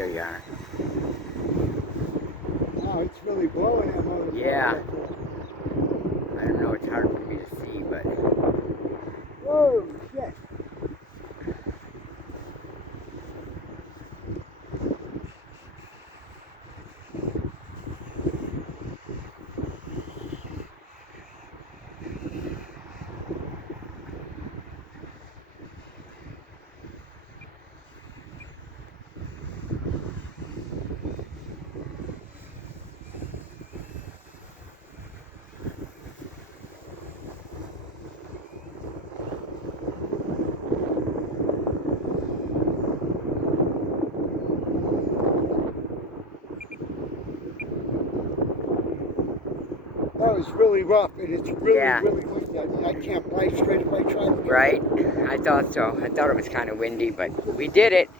there you are. Wow, it's really blowing that motor. Yeah. I don't know, it's hard for me to see, but... Whoa, shit. That was really rough, and it's really, Yeah. really windy. I can't fly straight if I try to. Right? I thought so. I thought it was kind of windy, but we did it.